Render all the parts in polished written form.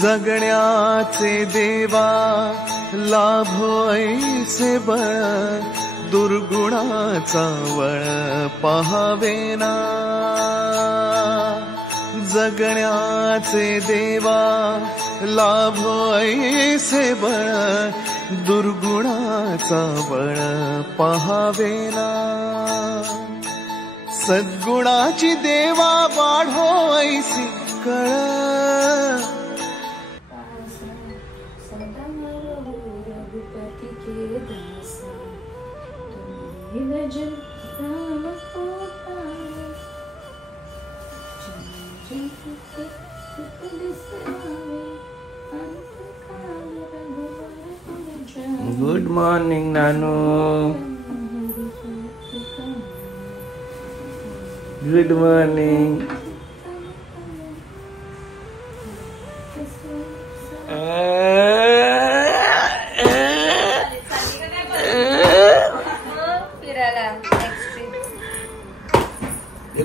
जगण्याचे देवा लाभो ऐसे बळ दुर्गुणाचा वळ पहावेना जगण्याचे देवा लाभो ऐसे बळ दुर्गुणाचा बळ पहावेना सद्गुणाची देवा वाढो ऐसी कळ good morning Nanu. Good morning.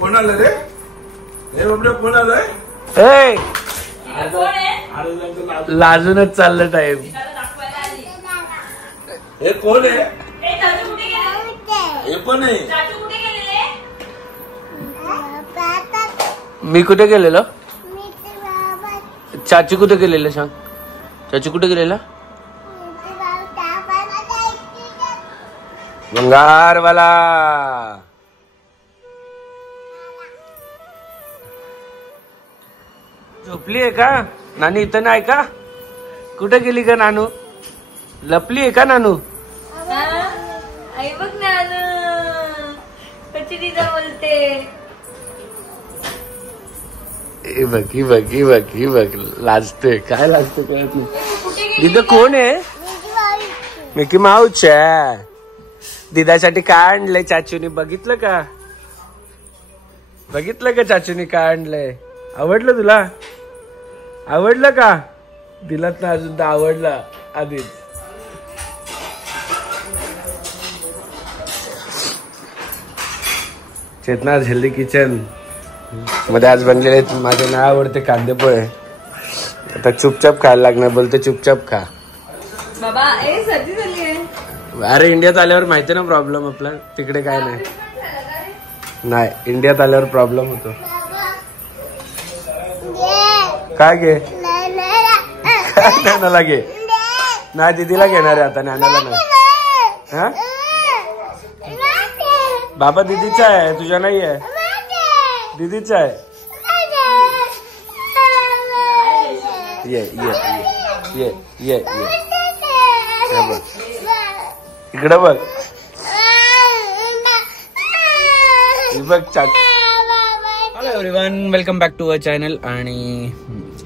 कोण आलं रे? हे बाबड्या कोण आलंय? लाजूनच चाललं टाइम. हे कोण आहे? हे पण आहे. मी कुठे गेलेलो? चाची कुठे गेलेलं सांग. चाची कुठे गेलेला? बंगारवाला. झोपली आहे का नानी? इथं नाही का? कुठे गेली का नानू? लपली आहे का नानू? आई बघ नानू कशी दिदा बोलते. ही बघ लाजते. काय लाजते कळत नाही. दिदा कोण आहे? मिकी माऊस आहे. दिदासाठी काय आणलंय चाचूनी? बघितलं का चाचूनी काय आणलंय? आवडलं तुला? आवडलं का? दिलात ना अजून तर आवडलं आधीच. चेतना हेल्दी किचन मध्ये आज बनलेले माझे नाही आवडते कांदेपोळे. आता चुपचाप खायला लागणार. बोलते चुपचाप खा. बाबा सर्दी झाली आहे. अरे इंडियात आल्यावर माहिती ना प्रॉब्लेम आपला. तिकडे काय नाही. इंडियात आल्यावर प्रॉब्लेम होतो. काय घे? नानाला घे. नाही दीदीला घेणार आहे आता. नानाला नाही. हा बाबा दीदीचा आहे तुझ्या नाही आहे. दीदीचा आहे. ये बघ इकडे बघ. बघ चाट. Hello everyone, welcome back to our channel. आणि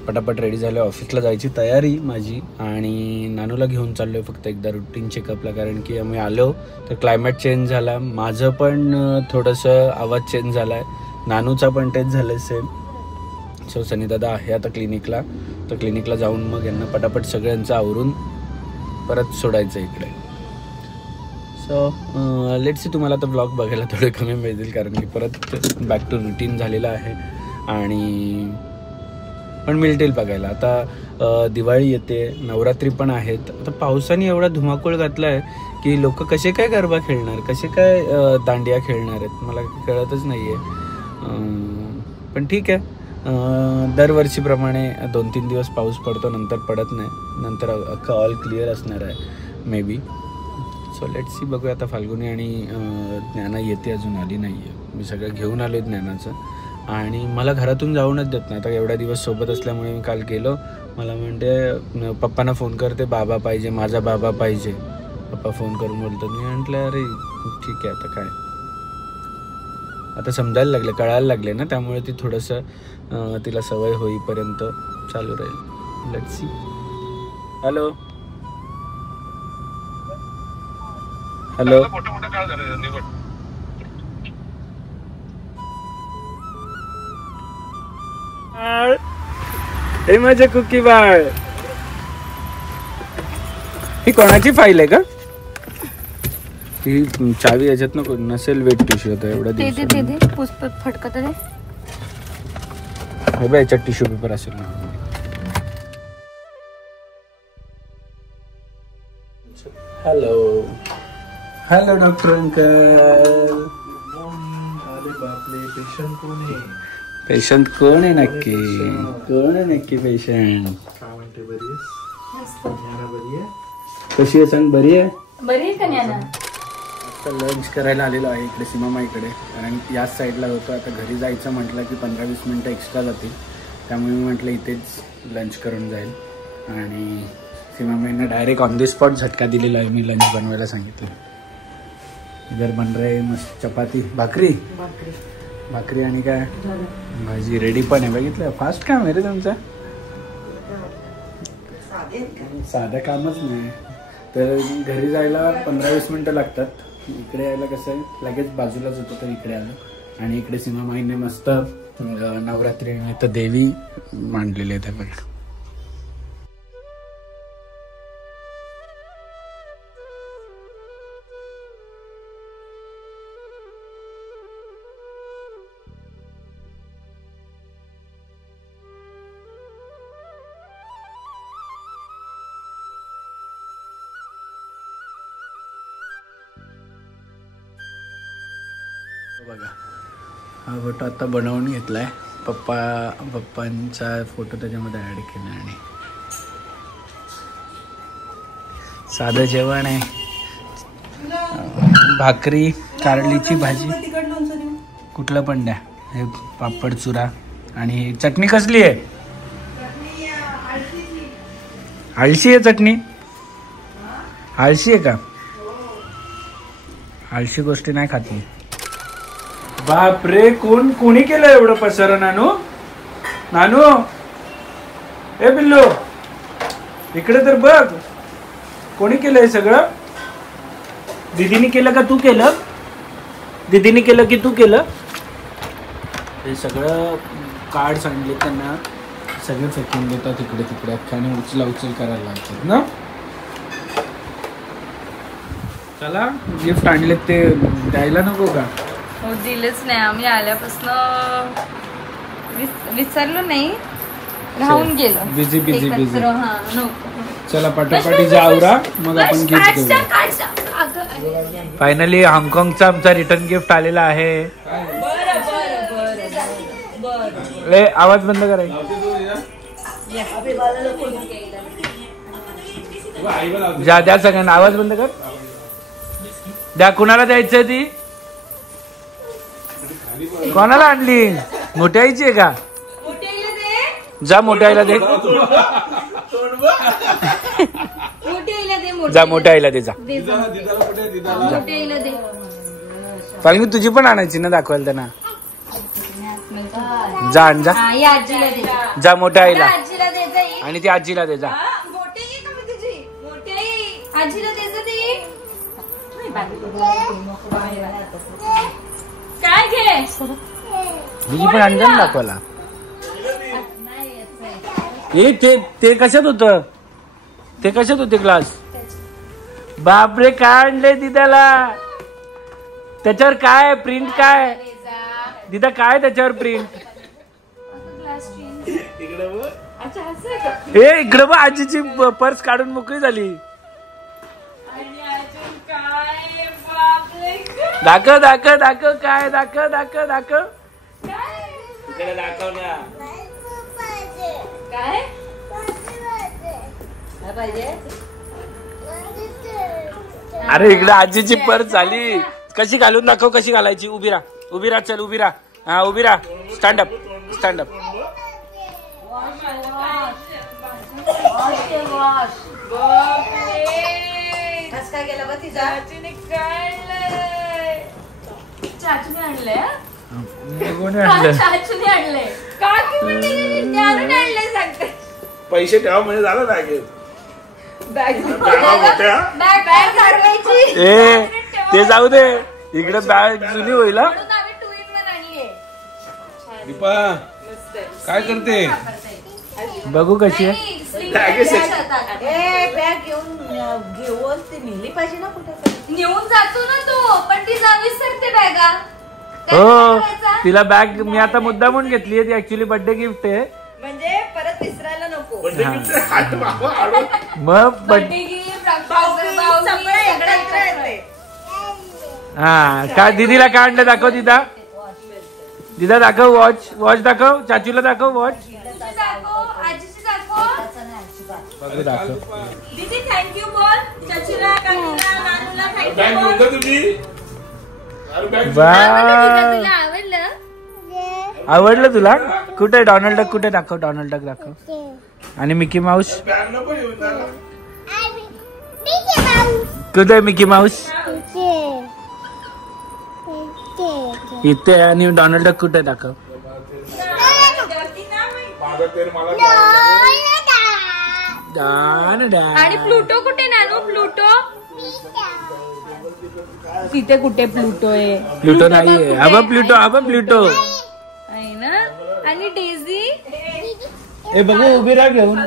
पटापट रेडी झालं. ऑफिसला जायची तयारी माझी. आणि नानूला घेऊन चाललोय फक्त एकदा रुटीन चेकअपला. कारण की आम्ही आलो तर क्लायमेट चेंज झाला. माझं पण थोडंसं आवाज चेंज झालाय. नानूचा पण तेच झालंय सेम. सो सनी दादा आहे आता क्लिनिकला. तर क्लिनिकला जाऊन मग यांना पटापट सगळ्यांचं आवरून परत सोडायचं इकडे. So let's see. तुम्हाला आता ब्लॉग बघायला थोडे कमी मिळतील कारण की परत बॅक टू रुटीन झालेलं आहे. आणि पण मिळतील बघायला. आता दिवाळी येते, नवरात्री पण आहेत. आता पावसाने एवढा धुमाकूळ घातला आहे की लोक कसे काय गरबा खेळणार, कसे काय दांडिया खेळणार आहेत मला कळतच नाही आहे. पण ठीक आहे. दरवर्षीप्रमाणे 2-3 दिवस पाऊस पडतो, नंतर पडत नाही. नंतर अख्खा ऑल क्लिअर असणार आहे may be. So let's see. बघूया आता. फाल्गुनी आणि ज्ञाना येते, अजून आली नाही आहे. मी सगळं घेऊन आलो आहे ज्ञानाचं. आणि मला घरातून जाऊनच देत नाही. आता एवढ्या दिवस सोबत असल्यामुळे मी काल गेलो. मला म्हणते पप्पांना फोन करते, बाबा पाहिजे, माझा बाबा पाहिजे. पप्पा फोन करून बोलतात. मी म्हटलं अरे ठीक आहे आता काय. आता समजायला लागले, कळायला लागले ना. त्यामुळे ती थोडंसं तिला सवय होईपर्यंत चालू राहील. Let's see. Hello hello. हे माझे कुकी बाळ. ही कोणाची फाईल आहे का? ही चावी याच्यात नको नसेल. वेट टिश्यू होता एवढा दिवस फटकत. हे बघ याच्यात टिश्यू पेपर असेल ना. Hello hello doctor uncle. अरे बापरे, पेशंट कोण आहे? पेशंट कोण आहे नक्की? कोण आहे नक्की पेशंट? काय म्हणते, बरी आहेस? ज्ञाना बरी आहे? कशी आहे सांग? बरी आहे. बरी आहे का ज्ञाना? आता लंच करायला आलेलो आहे इकडे सीमामाईकडे, कारण याच साईडला होतो. आता घरी जायचं म्हटलं की 15-20 मिनटं एक्स्ट्रा जातील, त्यामुळे मी म्हटलं इथेच लंच करून जाईल. आणि सीमामाईंना डायरेक्ट ऑन दी स्पॉट झटका दिलेला आहे. मी लंच बनवायला सांगितलं. इधर बन रहे मस्त चपाती भाकरी भाकरी आणि काय भाजी रेडी पण आहे. बघितलं, फास्ट काम आहे रे तुमचं. साधं कामच नाही. तर घरी जायला 15-20 मिनटं लागतात. इकडे यायला कसं आहे, लगेच बाजूलाच होतं तर इकडे आलो. आणि इकडे सीमामाईने मस्त नवरात्री निमित्त देवी मांडलेली आहे. बघा, बघा हा फोटो आता बनवून घेतलाय. पप्पांचा फोटो त्याच्यामध्ये ऍड केला. आणि साधं जेवण आहे, भाकरी, कारलीची भाजी, कुठलं पण द्या. हे पापड चुरा आणि चटणी कसली आहे? आळशी आहे चटणी. आळशी आहे का? आळशी गोष्टी नाही खाती. बापरे, कोणी केलं एवढं पसार? नानू ए बिल्लू, इकडे तर बघ. कोणी केलं हे सगळं? दीदीने केलं का तू केलं? दीदीने केलं की तू केलं? हे सगळं कार्ड्स आणले त्यांना, सगळे फेकून देतात इकडे तिकडे. अख्ख्याने उचल करायला लागतात ना. चला, गिफ्ट आणले ते द्यायला नको का? हो, दिलंच नाही. आम्ही आल्यापासून विसरलो नाही, राहून गेलो. बिझी. हा, नको. चला पटापटी जाऊरा, मग आपण गिफ्ट देऊ. फायनली हाँगकाँगचा आमचा रिटर्न गिफ्ट आलेला आहे. ए, आवाज बंद करायचा. द्या सगळ्यांना, आवाज बंद कर. द्या. कुणाला द्यायचंय ती? कोणाला आणली? मोठ्या आईची आहे का? जा मोठ्या आईला दे. जा मोठ्या आईला दे. जा कारण तुझी पण आणायची ना दाखवायला त्यांना. जा आण जा. जा मोठ्या आईला आणि ती आजीला दे. जा काय घे? तुझी पण आणजा ना दाखवायला. ते कशात होत? ते कशात होते ग्लास? बापरे, काय आणले दिदाला? त्याच्यावर काय प्रिंट? काय दिदा, काय त्याच्यावर प्रिंट? हे इकडं बघ, आजीची पर्स काढून मोकळी झाली. दाखव दाखव दाखव. काय दाखव दाखव दाखव. इकडे दाखव ना. काय पाहिजे? अरे इकडे आजीची पर्स झाली. कशी घालून दाखव. कशी घालायची? उभी राहा, उभी राहा. चल उभी राहा. हा उभी राहा. Stand up, stand up. काय केलं बा तिचा? चाचूने आणलंय. चाचूने आणलंय. सांगते पैसे ठेवा म्हणजे झालं ना. ए ते जाऊ दे. इकडे बॅग जुनी होईल. दीपा काय करते? बघू कशी आहे. नेऊन जातो ना तू, पण ती जावीच सरते बॅगा. हो, तिला बॅग मी आता मुद्दामून घेतली आहे. ती ऍक्च्युली बर्थडे गिफ्ट आहे. म्हणजे परत विसरायला नको. मग बर्थडे गिफ्ट हा काय दीदीला काय आणलं दाखव दिदा. दिदा दाखव वॉच. वॉच दाखव. चाचूला दाखव वॉच. तुझी दाखव, आजीची दाखव. दाखव. दीदी थँक्यू बोल. चाचीला, काकीला, नानूला बॅग थँक्यू बोल. घेऊन तुझी अरे बॅग वा तुला आवडलं? आवडलं तुला. कुठे डॉनल्ड डक कुठे दाखव. डॉनल्ड डक दाखव. आणि मिकी माऊस बॅग नको घेऊन जा. कुठे मिकी माऊस. इथे. आणि डॉनल्ड डक कुठे दाखव. माझं तेल मला आणि प्लुटो कुठे नानू. प्लुटो तिथे कुठे प्लुटो आहे. प्लुटो नाहीये. अबा प्लुटो. अबा प्लुटो आहे ना. आणि डेझी ए बघू उभी राहा घेऊन.